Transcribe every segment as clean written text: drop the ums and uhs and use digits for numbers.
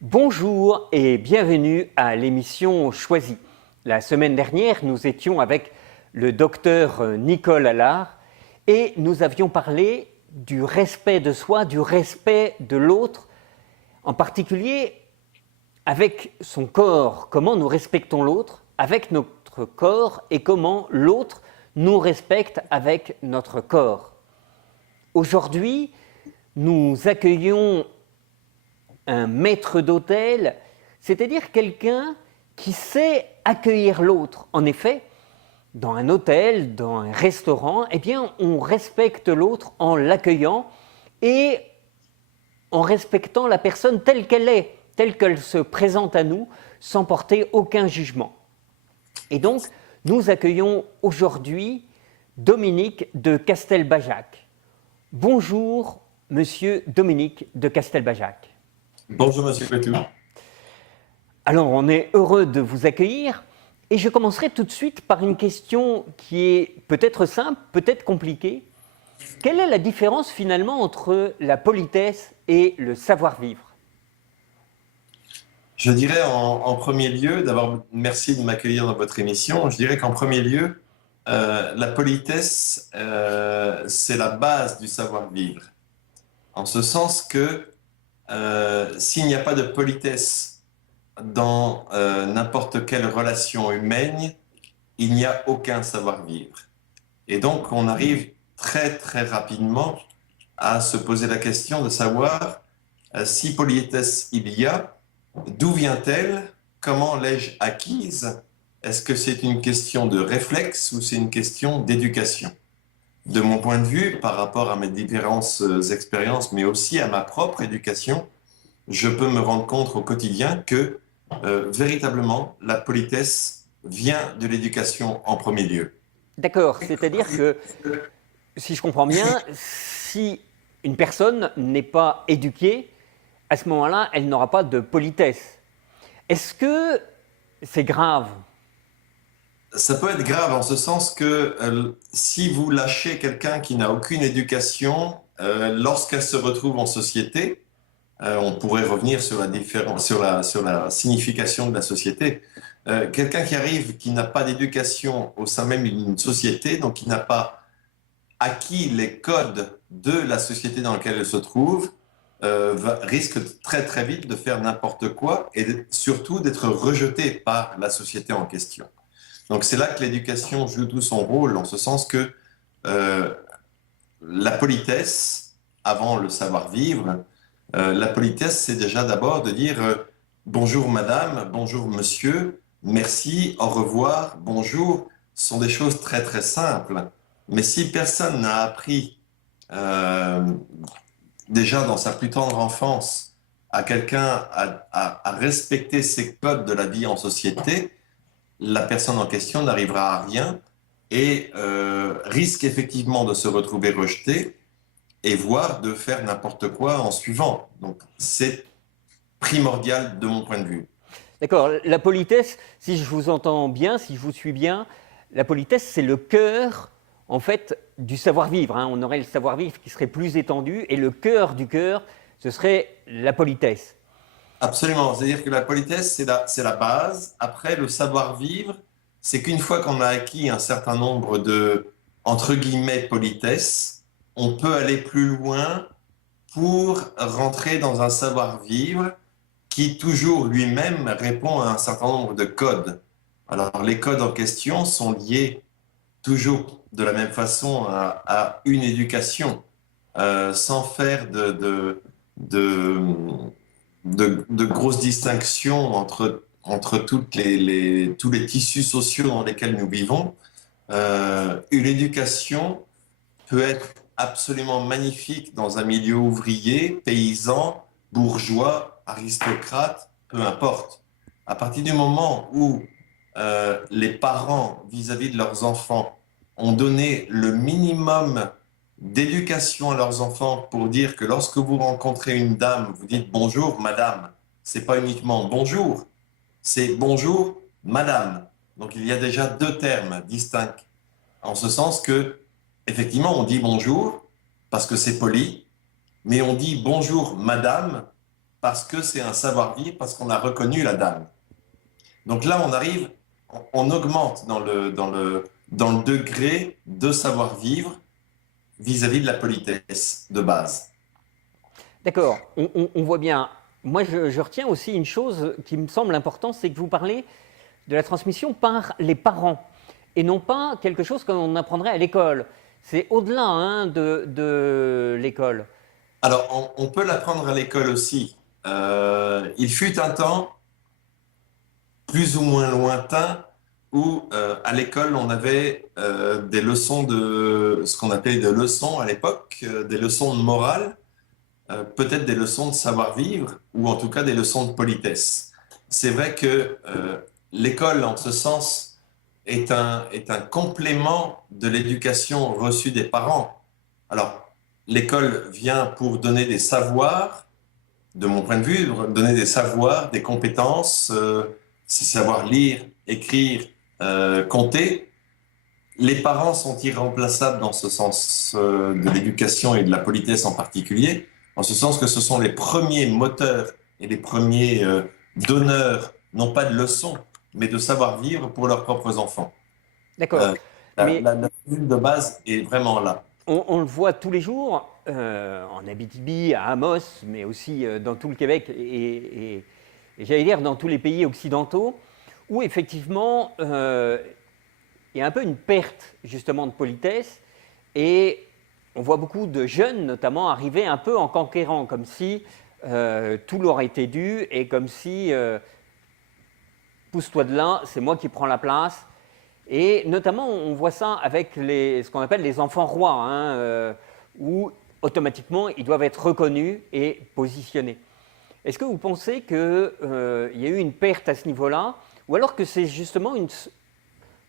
Bonjour et bienvenue à l'émission Choisie. La semaine dernière, nous étions avec le docteur Nicole Allard et nous avions parlé du respect de soi, du respect de l'autre, en particulier avec son corps, comment nous respectons l'autre avec notre corps et comment l'autre nous respecte avec notre corps. Aujourd'hui, nous accueillons un maître d'hôtel, c'est-à-dire quelqu'un qui sait accueillir l'autre. En effet, dans un hôtel, dans un restaurant, eh bien, on respecte l'autre en l'accueillant et en respectant la personne telle qu'elle se présente à nous, sans porter aucun jugement. Et donc, nous accueillons aujourd'hui Dominique de Castelbajac. Bonjour, monsieur Dominique de Castelbajac. Bonjour Monsieur Coutu. Alors, on est heureux de vous accueillir et je commencerai tout de suite par une question qui est peut-être simple, peut-être compliquée. Quelle est la différence finalement entre la politesse et le savoir-vivre ? Je dirais en premier lieu, d'abord merci de m'accueillir dans votre émission. Je dirais qu'en premier lieu, la politesse, c'est la base du savoir-vivre. En ce sens que s'il n'y a pas de politesse dans n'importe quelle relation humaine, il n'y a aucun savoir-vivre. Et donc on arrive très très rapidement à se poser la question de savoir si politesse il y a, d'où vient-elle, comment l'ai-je acquise, est-ce que c'est une question de réflexe ou c'est une question d'éducation? De mon point de vue, par rapport à mes différentes expériences, mais aussi à ma propre éducation, je peux me rendre compte au quotidien que véritablement la politesse vient de l'éducation en premier lieu. D'accord, c'est-à-dire que, si je comprends bien, si une personne n'est pas éduquée, à ce moment-là, elle n'aura pas de politesse. Est-ce que c'est grave ? Ça peut être grave en ce sens que si vous lâchez quelqu'un qui n'a aucune éducation, lorsqu'elle se retrouve en société, on pourrait revenir sur la signification de la société. Quelqu'un qui arrive, qui n'a pas d'éducation au sein même d'une société, donc qui n'a pas acquis les codes de la société dans laquelle elle se trouve, risque très très vite de faire n'importe quoi et surtout d'être rejeté par la société en question. Donc c'est là que l'éducation joue tout son rôle, en ce sens que la politesse, avant le savoir-vivre, la politesse, c'est déjà d'abord de dire bonjour madame, bonjour monsieur, merci, au revoir, bonjour, ce sont des choses très très simples. Mais si personne n'a appris déjà dans sa plus tendre enfance à quelqu'un à respecter ces codes de la vie en société, la personne en question n'arrivera à rien et risque effectivement de se retrouver rejetée et voire de faire n'importe quoi en suivant. Donc c'est primordial de mon point de vue. D'accord, la politesse, si je vous entends bien, si je vous suis bien, la politesse, c'est le cœur, en fait, du savoir-vivre. On aurait le savoir-vivre qui serait plus étendu, et le cœur du cœur, ce serait la politesse. Absolument, c'est-à-dire que la politesse, c'est la base. Après, le savoir-vivre, c'est qu'une fois qu'on a acquis un certain nombre de, entre guillemets, politesse, on peut aller plus loin pour rentrer dans un savoir-vivre qui toujours lui-même répond à un certain nombre de codes. Alors, les codes en question sont liés toujours de la même façon à une éducation, sans faire de, de grosses distinctions entre tous les tissus sociaux dans lesquels nous vivons. Une éducation peut être absolument magnifique dans un milieu ouvrier, paysan, bourgeois, aristocrate, peu importe. À partir du moment où les parents, vis-à-vis de leurs enfants, ont donné le minimum d'éducation à leurs enfants pour dire que lorsque vous rencontrez une dame, vous dites bonjour madame. C'est pas uniquement bonjour, c'est bonjour madame. Donc il y a déjà deux termes distincts. En ce sens que, effectivement, on dit bonjour parce que c'est poli, mais on dit bonjour madame parce que c'est un savoir-vivre, parce qu'on a reconnu la dame. Donc là, on arrive, on augmente dans le degré de savoir-vivre vis-à-vis de la politesse de base. D'accord, on voit bien. Moi, je retiens aussi une chose qui me semble importante, c'est que vous parlez de la transmission par les parents et non pas quelque chose qu'on apprendrait à l'école. C'est au-delà hein, de l'école. Alors, on peut l'apprendre à l'école aussi. Il fut un temps, plus ou moins lointain, où à l'école, on avait des leçons de ce qu'on appelait des leçons à l'époque, des leçons de morale, peut-être des leçons de savoir-vivre, ou en tout cas des leçons de politesse. C'est vrai que l'école, en ce sens, est un complément de l'éducation reçue des parents. Alors, l'école vient pour donner des savoirs, de mon point de vue, donner des savoirs, des compétences, c'est savoir lire, écrire, compter. Les parents sont irremplaçables dans ce sens de l'éducation et de la politesse en particulier, en ce sens que ce sont les premiers moteurs et les premiers donneurs, non pas de leçons, mais de savoir-vivre pour leurs propres enfants. D'accord. Mais La cellule de base est vraiment là. on le voit tous les jours en Abitibi, à Amos, mais aussi dans tout le Québec et j'allais dire dans tous les pays occidentaux, où effectivement il y a un peu une perte justement de politesse et on voit beaucoup de jeunes notamment arriver un peu en conquérant, comme si tout leur était dû et comme si pousse-toi de là, c'est moi qui prends la place. Et notamment, on voit ça avec ce qu'on appelle les enfants rois, hein, où automatiquement ils doivent être reconnus et positionnés. Est-ce que vous pensez qu'il y a eu une perte à ce niveau-là, ou alors que c'est justement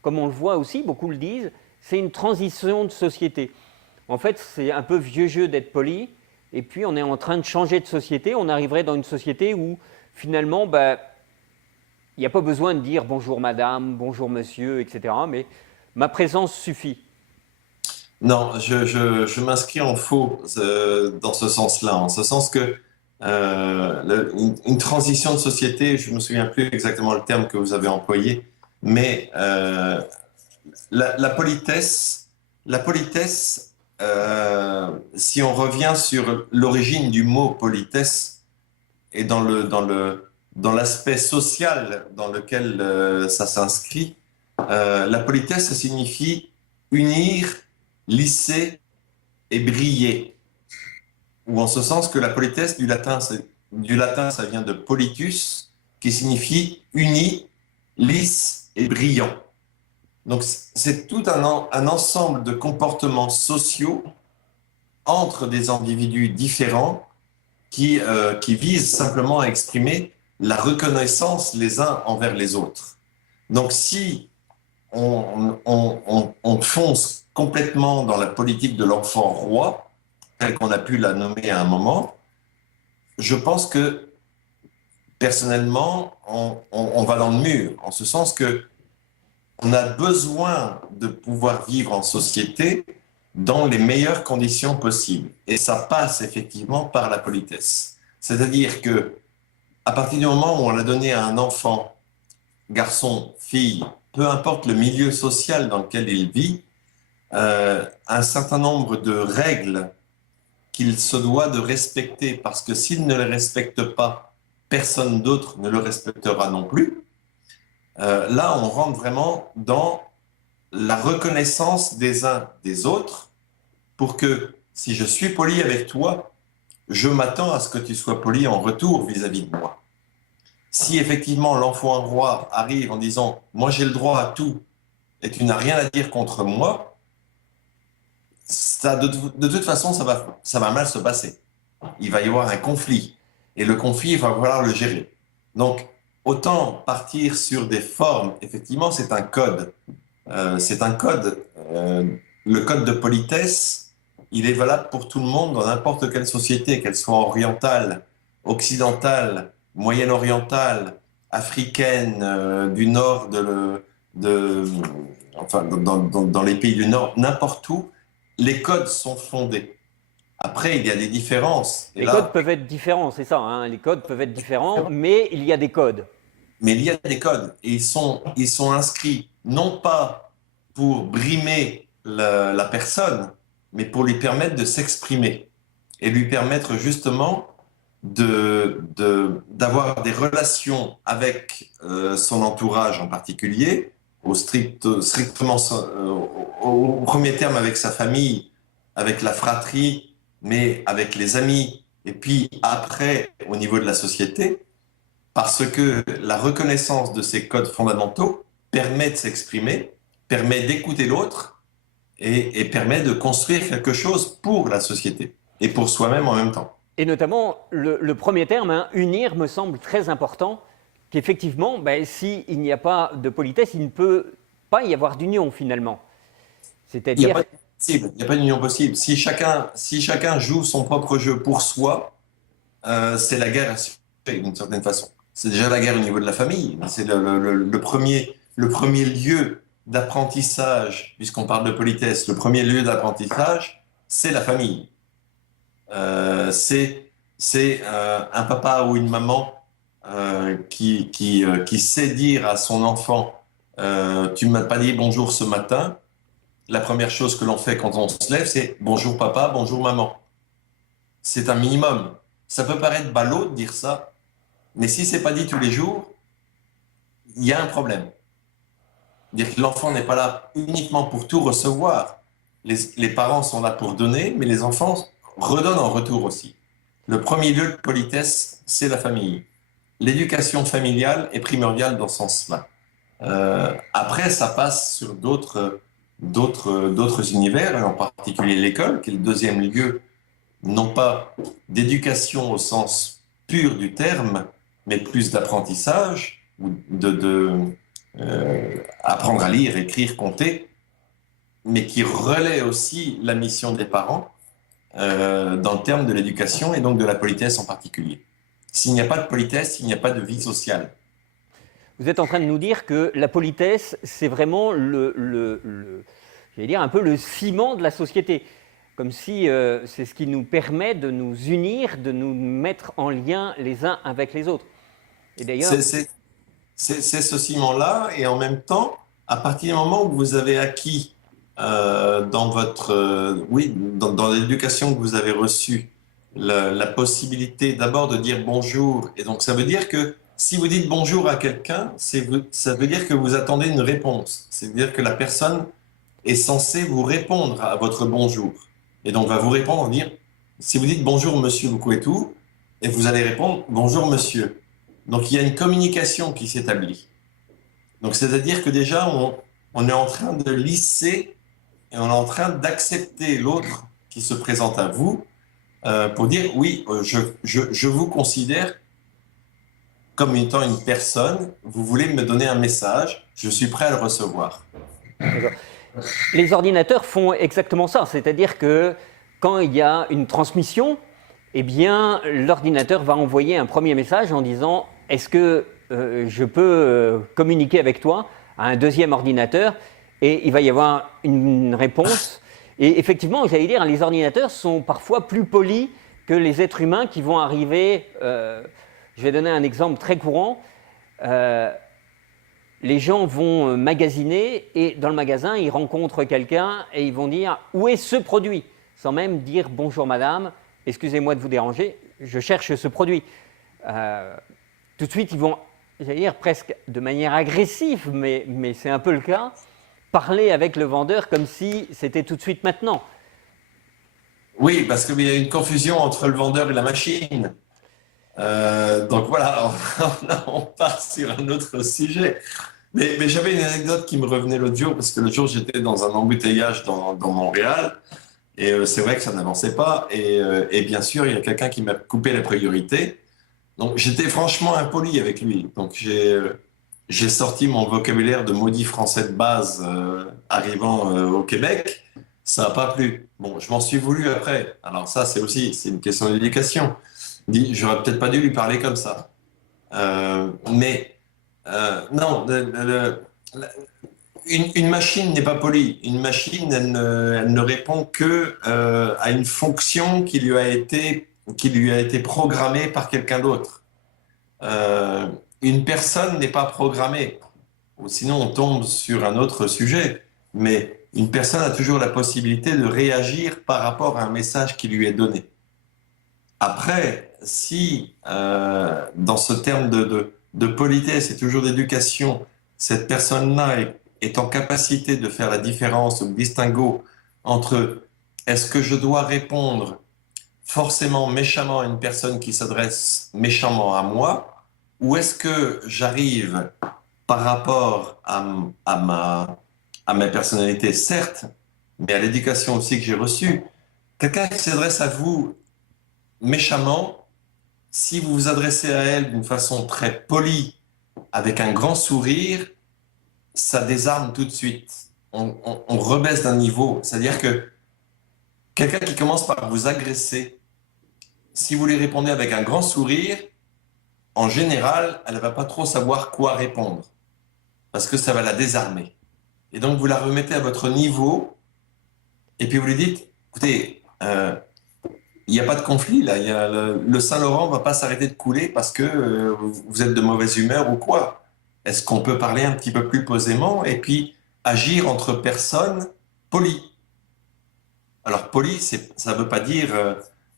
comme on le voit aussi, beaucoup le disent, c'est une transition de société. En fait, c'est un peu vieux jeu d'être poli, et puis on est en train de changer de société. On arriverait dans une société où finalement, il n'y a pas besoin de dire bonjour madame, bonjour monsieur, etc. Mais ma présence suffit. Non, je m'inscris en faux dans ce sens-là, en ce sens que une transition de société, je ne me souviens plus exactement le terme que vous avez employé, mais la politesse, si on revient sur l'origine du mot politesse et dans l'aspect social dans lequel ça s'inscrit, la politesse, ça signifie unir, lisser et briller. Ou en ce sens que la politesse du latin, ça vient de politus, qui signifie uni, lisse et brillant. Donc c'est tout un ensemble de comportements sociaux entre des individus différents qui visent simplement à exprimer la reconnaissance les uns envers les autres. Donc si on fonce complètement dans la politique de l'enfant roi, telle qu'on a pu la nommer à un moment, je pense que personnellement, on va dans le mur, en ce sens que on a besoin de pouvoir vivre en société dans les meilleures conditions possibles. Et ça passe effectivement par la politesse. C'est-à-dire que à partir du moment où on a donné à un enfant, garçon, fille, peu importe le milieu social dans lequel il vit, un certain nombre de règles qu'il se doit de respecter, parce que s'il ne les respecte pas, personne d'autre ne le respectera non plus. Là, on rentre vraiment dans la reconnaissance des uns des autres pour que si je suis poli avec toi, je m'attends à ce que tu sois poli en retour vis-à-vis de moi. Si effectivement l'enfant roi arrive en disant « moi j'ai le droit à tout et tu n'as rien à dire contre moi », de toute façon ça va mal se passer. Il va y avoir un conflit et le conflit, il va falloir le gérer. Donc, autant partir sur des formes, effectivement, c'est un code. Le code de politesse, il est valable pour tout le monde dans n'importe quelle société, qu'elle soit orientale, occidentale, moyen-orientale, africaine, du nord, enfin, dans les pays du nord, n'importe où, les codes sont fondés. Après, il y a des différences. Et Les là, codes peuvent être différents, c'est ça, hein, les codes peuvent être différents, mais il y a des codes. mais il y a des codes et ils sont inscrits non pas pour brimer la personne, mais pour lui permettre de s'exprimer et lui permettre justement d'avoir des relations avec son entourage en particulier, strictement au premier terme avec sa famille, avec la fratrie, mais avec les amis, et puis après au niveau de la société, parce que la reconnaissance de ces codes fondamentaux permet de s'exprimer, permet d'écouter l'autre et permet de construire quelque chose pour la société et pour soi-même en même temps. Et notamment, le premier terme, hein, unir, me semble très important, qu'effectivement, ben, s'il n'y a pas de politesse, il ne peut pas y avoir d'union finalement. Il n'y a C'est-à-dire, pas de possible, il n'y a pas d'union possible. Si chacun joue son propre jeu pour soi, c'est la guerre d'une certaine façon. C'est déjà la guerre au niveau de la famille. C'est le premier lieu d'apprentissage, puisqu'on parle de politesse, le premier lieu d'apprentissage, c'est la famille. C'est un papa ou une maman qui sait dire à son enfant tu ne m'as pas dit bonjour ce matin. La première chose que l'on fait quand on se lève, c'est bonjour papa, bonjour maman. C'est un minimum. Ça peut paraître ballot de dire ça, mais si c'est pas dit tous les jours, il y a un problème. Dire que l'enfant n'est pas là uniquement pour tout recevoir. Les parents sont là pour donner, mais les enfants redonnent en retour aussi. Le premier lieu de politesse, c'est la famille. L'éducation familiale est primordiale dans ce sens-là. Après, ça passe sur d'autres univers, et en particulier l'école, qui est le deuxième lieu, non pas d'éducation au sens pur du terme, mais plus d'apprentissage, ou apprendre à lire, écrire, compter, mais qui relaie aussi la mission des parents dans le terme de l'éducation et donc de la politesse en particulier. S'il n'y a pas de politesse, il n'y a pas de vie sociale. vous êtes en train de nous dire que la politesse, c'est vraiment j'allais dire, un peu le ciment de la société. Comme si c'est ce qui nous permet de nous unir, de nous mettre en lien les uns avec les autres. Et d'ailleurs, c'est ce ciment-là, et en même temps, à partir du moment où vous avez acquis dans votre, oui, dans l'éducation que vous avez reçue, la possibilité d'abord de dire bonjour, et donc ça veut dire que si vous dites bonjour à quelqu'un, ça veut dire que vous attendez une réponse. C'est-à-dire que la personne est censée vous répondre à votre bonjour. Et donc va vous répondre en dire, si vous dites bonjour monsieur Boukouetou, et vous allez répondre bonjour monsieur. Donc il y a une communication qui s'établit. Donc c'est-à-dire que déjà on est en train de lisser et on est en train d'accepter l'autre qui se présente à vous pour dire oui, je vous considère comme étant une personne, vous voulez me donner un message, je suis prêt à le recevoir. les ordinateurs font exactement ça, c'est-à-dire que quand il y a une transmission, eh bien, l'ordinateur va envoyer un premier message en disant « Est-ce que je peux communiquer avec toi ?» à un deuxième ordinateur, et il va y avoir une réponse. Et effectivement, j'allais dire, les ordinateurs sont parfois plus polis que les êtres humains qui vont arriver. Je vais donner un exemple très courant. Les gens vont magasiner et dans le magasin, ils rencontrent quelqu'un et ils vont dire « Où est ce produit ?» sans même dire « Bonjour madame, excusez-moi de vous déranger, je cherche ce produit. » Tout de suite, ils vont, j'allais dire presque de manière agressive, mais c'est un peu le cas, parler avec le vendeur comme si c'était tout de suite maintenant. Oui, parce qu'il y a une confusion entre le vendeur et la machine. Donc voilà, on part sur un autre sujet. Mais j'avais une anecdote qui me revenait l'autre jour, parce que l'autre jour, j'étais dans un embouteillage dans Montréal, et c'est vrai que ça n'avançait pas, et bien sûr, il y a quelqu'un qui m'a coupé la priorité. Donc j'étais franchement impoli avec lui. Donc j'ai sorti mon vocabulaire de maudit français de base arrivant au Québec. Ça n'a pas plu. Bon, je m'en suis voulu après. Alors ça, c'est une question d'éducation. J'aurais peut-être pas dû lui parler comme ça. Mais non, une machine n'est pas polie. Une machine, elle ne répond que à une fonction qui lui a été programmée par quelqu'un d'autre. Euh, une personne n'est pas programmée. Sinon, on tombe sur un autre sujet. Mais une personne a toujours la possibilité de réagir par rapport à un message qui lui est donné. Après, si dans ce terme de politesse et toujours d'éducation, cette personne-là est en capacité de faire la différence ou le distinguo entre est-ce que je dois répondre forcément méchamment à une personne qui s'adresse méchamment à moi, ou est-ce que j'arrive par rapport à ma personnalité, certes, mais à l'éducation aussi que j'ai reçue, quelqu'un qui s'adresse à vous méchamment, si vous vous adressez à elle d'une façon très polie, avec un grand sourire, ça désarme tout de suite. On rebaisse d'un niveau. C'est-à-dire que quelqu'un qui commence par vous agresser, si vous lui répondez avec un grand sourire, en général, elle ne va pas trop savoir quoi répondre, parce que ça va la désarmer. Et donc, vous la remettez à votre niveau, et puis vous lui dites, écoutez, il n'y a pas de conflit là. Le Saint-Laurent ne va pas s'arrêter de couler parce que vous êtes de mauvaise humeur ou quoi. Est-ce qu'on peut parler un petit peu plus posément et puis agir entre personnes polies? Alors, poli, ça ne veut pas dire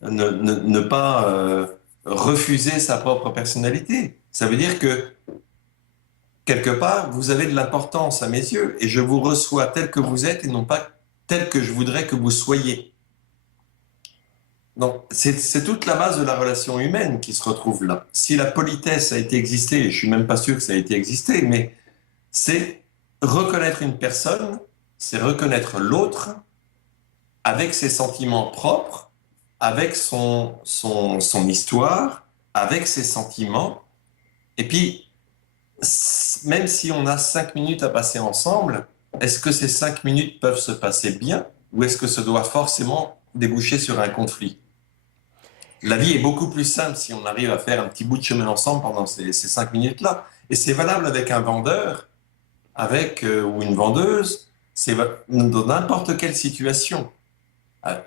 ne pas refuser sa propre personnalité. Ça veut dire que quelque part, vous avez de l'importance à mes yeux et je vous reçois tel que vous êtes et non pas tel que je voudrais que vous soyez. Donc, c'est toute la base de la relation humaine qui se retrouve là. Si la politesse a été existée, et je suis même pas sûr que ça a été existé, mais c'est reconnaître une personne, c'est reconnaître l'autre avec ses sentiments propres, avec son histoire, avec ses sentiments. Et puis, même si on a 5 minutes à passer ensemble, est-ce que ces 5 minutes peuvent se passer bien ou est-ce que ça doit forcément déboucher sur un conflit? La vie est beaucoup plus simple si on arrive à faire un petit bout de chemin ensemble pendant ces 5 minutes-là. Et c'est valable avec un vendeur, ou une vendeuse, c'est dans n'importe quelle situation.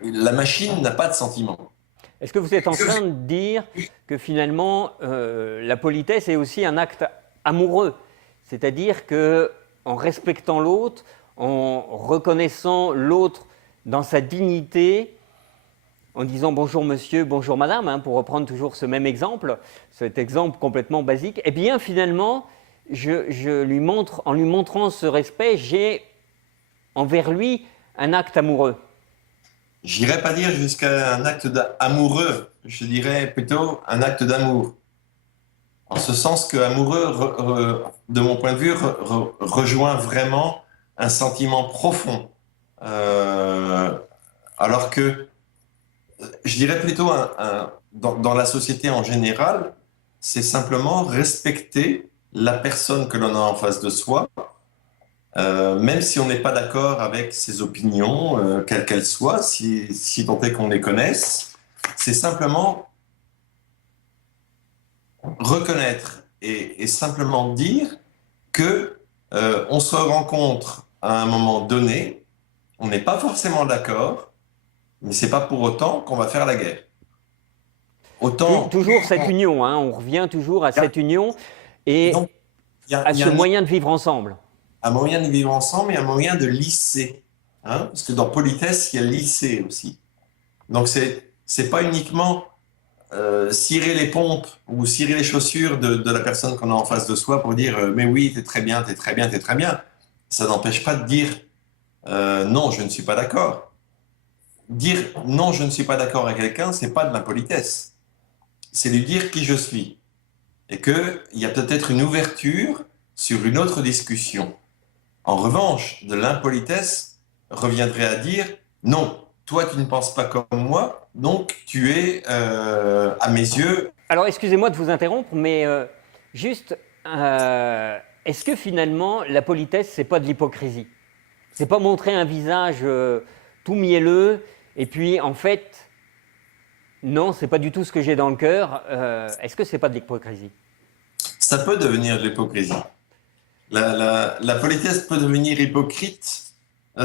La machine n'a pas de sentiment. Est-ce que vous êtes en train de dire que finalement, la politesse est aussi un acte amoureux? C'est-à-dire qu'en respectant l'autre, en reconnaissant l'autre dans sa dignité, en disant bonjour monsieur, bonjour madame, hein, pour reprendre toujours ce même exemple, cet exemple complètement basique, eh bien finalement, en lui montrant ce respect, j'ai envers lui un acte amoureux. J'irais pas dire jusqu'à un acte amoureux, je dirais plutôt un acte d'amour. En ce sens que amoureux, de mon point de vue, rejoint vraiment un sentiment profond. Alors que je dirais plutôt, dans la société en général, c'est simplement respecter la personne que l'on a en face de soi, même si on n'est pas d'accord avec ses opinions, quelles qu'elles soient, si tant est qu'on les connaisse. C'est simplement reconnaître et simplement dire que on se rencontre à un moment donné, on n'est pas forcément d'accord, mais c'est pas pour autant qu'on va faire la guerre. Autant toujours cette union, hein, on revient toujours à cette union et donc, à ce moyen de vivre ensemble. Un moyen de vivre ensemble et un moyen de lisser. Hein, parce que dans politesse, il y a lisser aussi. Donc, c'est pas uniquement cirer les pompes ou cirer les chaussures de la personne qu'on a en face de soi pour dire mais oui, t'es très bien, t'es très bien, t'es très bien. Ça n'empêche pas de dire non, je ne suis pas d'accord. Dire non, je ne suis pas d'accord avec quelqu'un, c'est pas de la politesse. C'est lui dire qui je suis. Et qu'il y a peut-être une ouverture sur une autre discussion. En revanche, de l'impolitesse reviendrait à dire non, toi tu ne penses pas comme moi, donc tu es, à mes yeux. Alors excusez-moi de vous interrompre, mais juste, est-ce que finalement la politesse, c'est pas de l'hypocrisie? C'est pas montrer un visage tout mielleux et puis en fait, non, c'est pas du tout ce que j'ai dans le cœur. Est-ce que c'est pas de l'hypocrisie? Ça peut devenir de l'hypocrisie. La politesse peut devenir hypocrite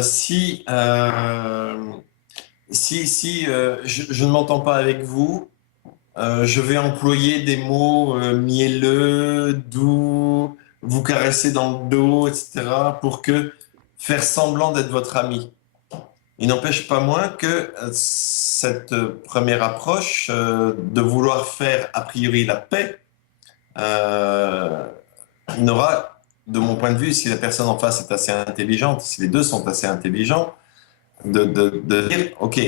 si, je ne m'entends pas avec vous. Je vais employer des mots mielleux, doux, vous caresser dans le dos, etc., pour que faire semblant d'être votre ami. Il n'empêche pas moins que cette première approche de vouloir faire a priori la paix euh, n'aura, de mon point de vue, si la personne en face est assez intelligente, si les deux sont assez intelligents, de dire, OK,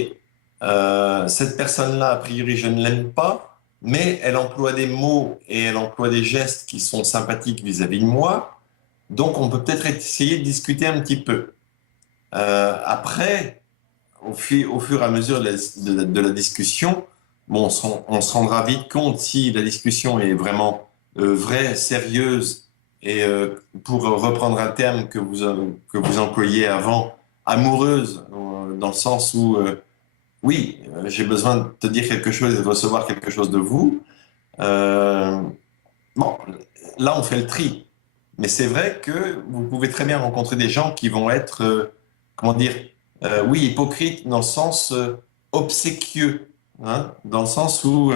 cette personne-là, a priori, je ne l'aime pas, mais elle emploie des mots et elle emploie des gestes qui sont sympathiques vis-à-vis de moi, donc on peut peut-être essayer de discuter un petit peu. Après, au fur et à mesure de la discussion, bon, on se rendra vite compte si la discussion est vraiment vraie, sérieuse, et pour reprendre un terme que vous employiez avant, amoureuse, dans le sens où, oui, j'ai besoin de te dire quelque chose et de recevoir quelque chose de vous. Euh, bon, là, on fait le tri. Mais c'est vrai que vous pouvez très bien rencontrer des gens qui vont être, comment dire, oui, hypocrites dans le sens obséquieux, hein, dans le sens où,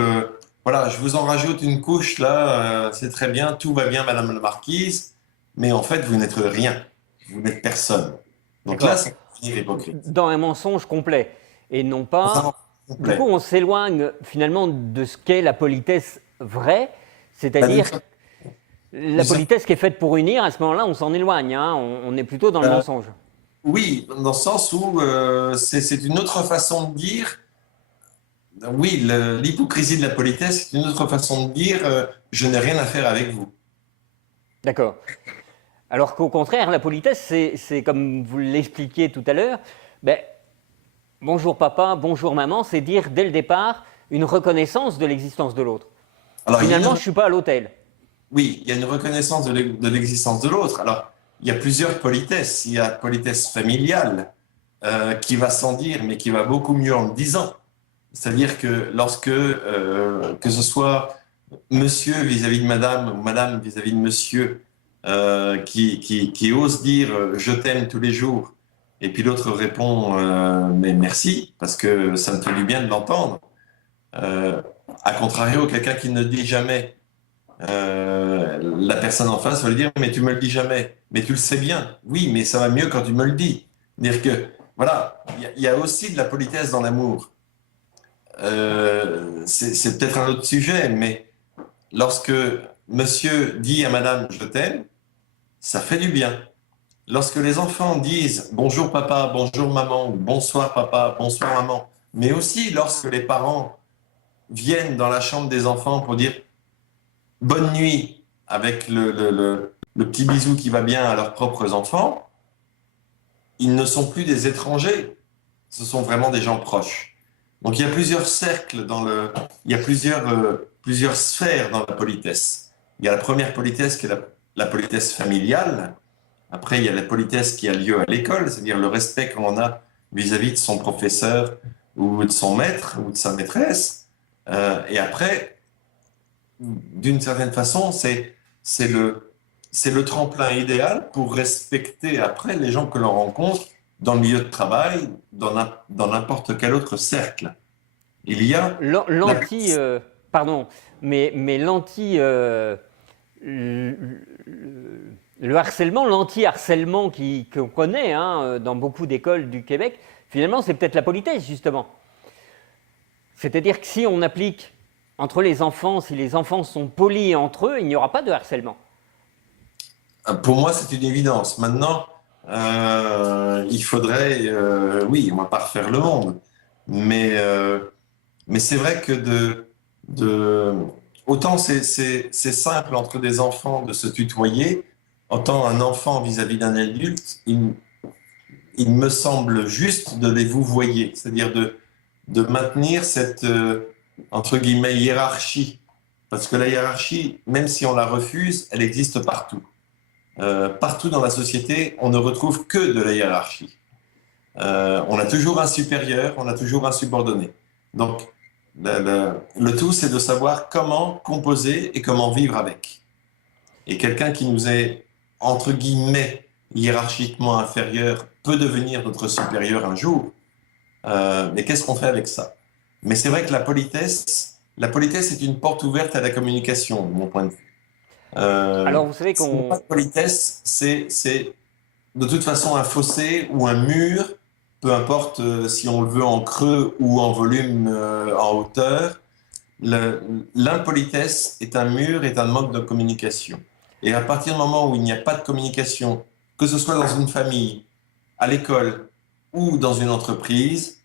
voilà, je vous en rajoute une couche là, c'est très bien, tout va bien, Madame la Marquise, mais en fait, vous n'êtes rien, vous n'êtes personne. Donc là, D'accord. ça peut devenir hypocrite. Dans un mensonge complet. Et non Dans un pas. mensonge Du coup, complet. on s'éloigne finalement de ce qu'est la politesse vraie, Bah, c'est-à-dire la politesse qui est faite pour unir. À ce moment-là, on s'en éloigne. Hein, on est plutôt dans le euh, mensonge. oui, dans le sens où c'est une autre façon de dire. Oui, l'hypocrisie de la politesse, c'est une autre façon de dire je n'ai rien à faire avec vous. D'accord. Alors qu'au contraire, la politesse, c'est comme vous l'expliquiez tout à l'heure, ben, bonjour papa, bonjour maman, c'est dire dès le départ une reconnaissance de l'existence de l'autre. Alors, Finalement, je ne suis pas à l'hôtel. oui, il y a une reconnaissance de l'existence de l'autre. Alors, il y a plusieurs politesses. Il y a politesse familiale qui va sans dire, mais qui va beaucoup mieux en le disant. C'est-à-dire que lorsque, que ce soit monsieur vis-à-vis de madame ou madame vis-à-vis de monsieur, qui ose dire je t'aime tous les jours, et puis l'autre répond mais merci, parce que ça me fait du bien de l'entendre. Euh, à contrario, quelqu'un qui ne dit jamais, la personne en face va lui dire mais tu me le dis jamais, mais tu le sais bien. Oui, mais ça va mieux quand tu me le dis. Dire que voilà, il y a aussi de la politesse dans l'amour. C'est peut-être un autre sujet, mais lorsque monsieur dit à madame je t'aime, ça fait du bien. Lorsque les enfants disent bonjour papa, bonjour maman, ou bonsoir papa, bonsoir maman, mais aussi lorsque les parents viennent dans la chambre des enfants pour dire bonne nuit avec le petit bisou qui va bien à leurs propres enfants, ils ne sont plus des étrangers, ce sont vraiment des gens proches. Donc il y a plusieurs cercles il y a plusieurs sphères dans la politesse. Il y a la première politesse qui est la politesse familiale. Après, il y a la politesse qui a lieu à l'école, c'est-à-dire le respect qu'on a vis-à-vis de son professeur ou de son maître ou de sa maîtresse. Et après, d'une certaine façon, c'est le tremplin idéal pour respecter après les gens que l'on rencontre dans le milieu de travail, dans n'importe quel autre cercle. Il y a la... L'anti, pardon, mais l'anti, le harcèlement, l'anti-harcèlement qu'on connaît hein, dans beaucoup d'écoles du Québec, finalement, c'est peut-être la politesse, justement. C'est-à-dire que si on applique entre les enfants, si les enfants sont polis entre eux, il n'y aura pas de harcèlement. Pour moi, c'est une évidence. Maintenant, il faudrait, oui, on va pas refaire le monde, mais c'est vrai que autant c'est simple entre des enfants de se tutoyer, autant un enfant vis-à-vis d'un adulte, il me semble juste de les vouvoyer, c'est-à-dire de maintenir cette, entre guillemets, hiérarchie. Parce que la hiérarchie, même si on la refuse, elle existe partout. Partout dans la société, on ne retrouve que de la hiérarchie. On a toujours un supérieur, on a toujours un subordonné. Donc, le tout, c'est de savoir comment composer et comment vivre avec. Et quelqu'un qui nous est entre guillemets, hiérarchiquement inférieur peut devenir notre supérieur un jour. Mais qu'est-ce qu'on fait avec ça? Mais c'est vrai que la politesse est une porte ouverte à la communication, de mon point de vue. Alors, vous savez S'il n'y a pas qu'on... de politesse, c'est de toute façon un fossé ou un mur, peu importe si on le veut en creux ou en volume, en hauteur. L'impolitesse est un mur, est un manque de communication. Et à partir du moment où il n'y a pas de communication, que ce soit dans une famille, à l'école ou dans une entreprise,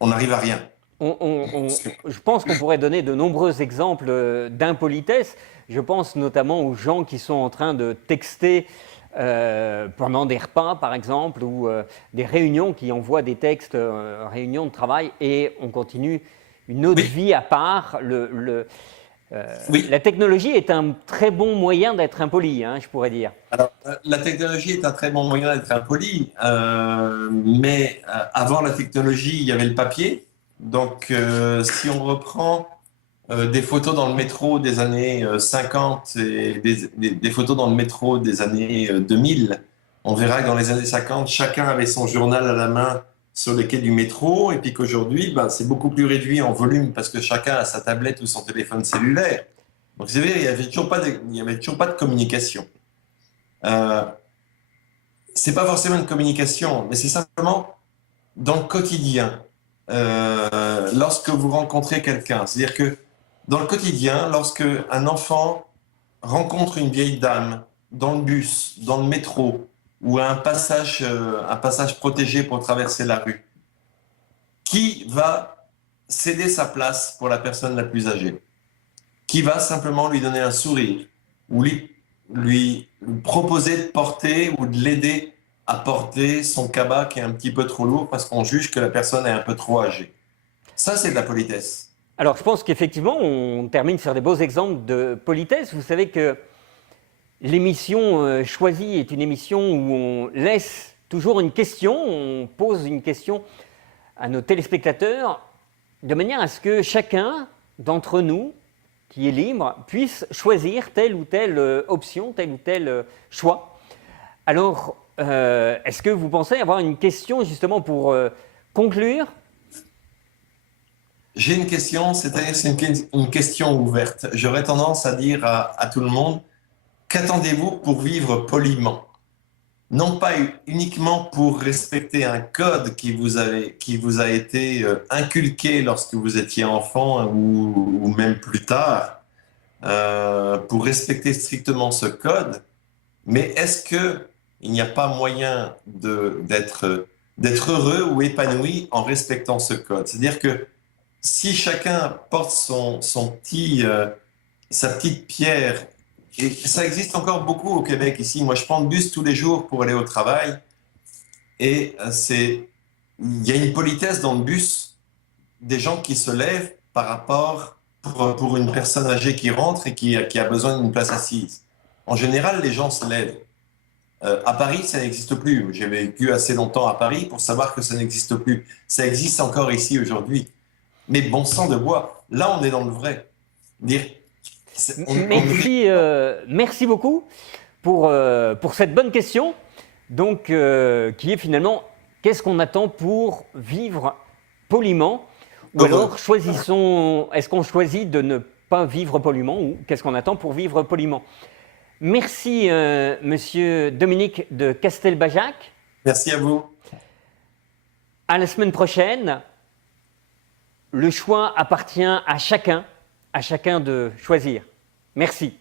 on n'arrive à rien. Je pense qu'on pourrait donner de nombreux exemples d'impolitesse. Je pense notamment aux gens qui sont en train de texter pendant des repas, par exemple, ou des réunions qui envoient des textes, réunions de travail, et on continue une autre Oui, vie à part. oui. La technologie est un très bon moyen d'être impoli, hein, je pourrais dire. Alors, la technologie est un très bon moyen d'être impoli, mais avant la technologie, il y avait le papier. Donc, si on reprend des photos dans le métro des années 50 et des photos dans le métro des années 2000, on verra que dans les années 50, chacun avait son journal à la main sur les quais du métro, et puis qu'aujourd'hui, ben, c'est beaucoup plus réduit en volume parce que chacun a sa tablette ou son téléphone cellulaire. Donc, vous savez, il y avait toujours pas de communication. Euh, c'est pas forcément une communication, mais c'est simplement dans le quotidien, lorsque vous rencontrez quelqu'un. C'est-à-dire que dans le quotidien, lorsque un enfant rencontre une vieille dame dans le bus, dans le métro, ou à un passage protégé pour traverser la rue, qui va céder sa place pour la personne la plus âgée? Qui va simplement lui donner un sourire ou lui proposer de porter ou de l'aider à porter son cabas qui est un petit peu trop lourd parce qu'on juge que la personne est un peu trop âgée. Ça, c'est de la politesse. Alors, je pense qu'effectivement, on termine sur des beaux exemples de politesse. Vous savez que l'émission Choisie est une émission où on laisse toujours une question, on pose une question à nos téléspectateurs, de manière à ce que chacun d'entre nous, qui est libre, puisse choisir telle ou telle option, tel ou tel choix. Alors, est-ce que vous pensez avoir une question justement pour conclure? J'ai une question, c'est-à-dire c'est une question ouverte. J'aurais tendance à dire à tout le monde, qu'attendez-vous pour vivre poliment? Non pas uniquement pour respecter un code qui vous a été inculqué lorsque vous étiez enfant ou même plus tard, pour respecter strictement ce code, mais est-ce que il n'y a pas moyen d'être heureux ou épanoui en respectant ce code? C'est-à-dire que si chacun porte sa petite pierre, et ça existe encore beaucoup au Québec ici. Moi, je prends le bus tous les jours pour aller au travail, et il y a une politesse dans le bus des gens qui se lèvent par rapport pour une personne âgée qui rentre et qui a besoin d'une place assise. En général, les gens se lèvent. À Paris, ça n'existe plus. J'ai vécu assez longtemps à Paris pour savoir que ça n'existe plus. Ça existe encore ici aujourd'hui. Mais bon sang de bois, là, on est dans le vrai. Dire, Merci beaucoup pour cette bonne question. Donc, qui est finalement, qu'est-ce qu'on attend pour vivre poliment? Ou alors, est-ce qu'on choisit de ne pas vivre poliment, ou qu'est-ce qu'on attend pour vivre poliment? Merci, monsieur Dominique de Castelbajac. Merci à vous. À la semaine prochaine. Le choix appartient à chacun de choisir. Merci.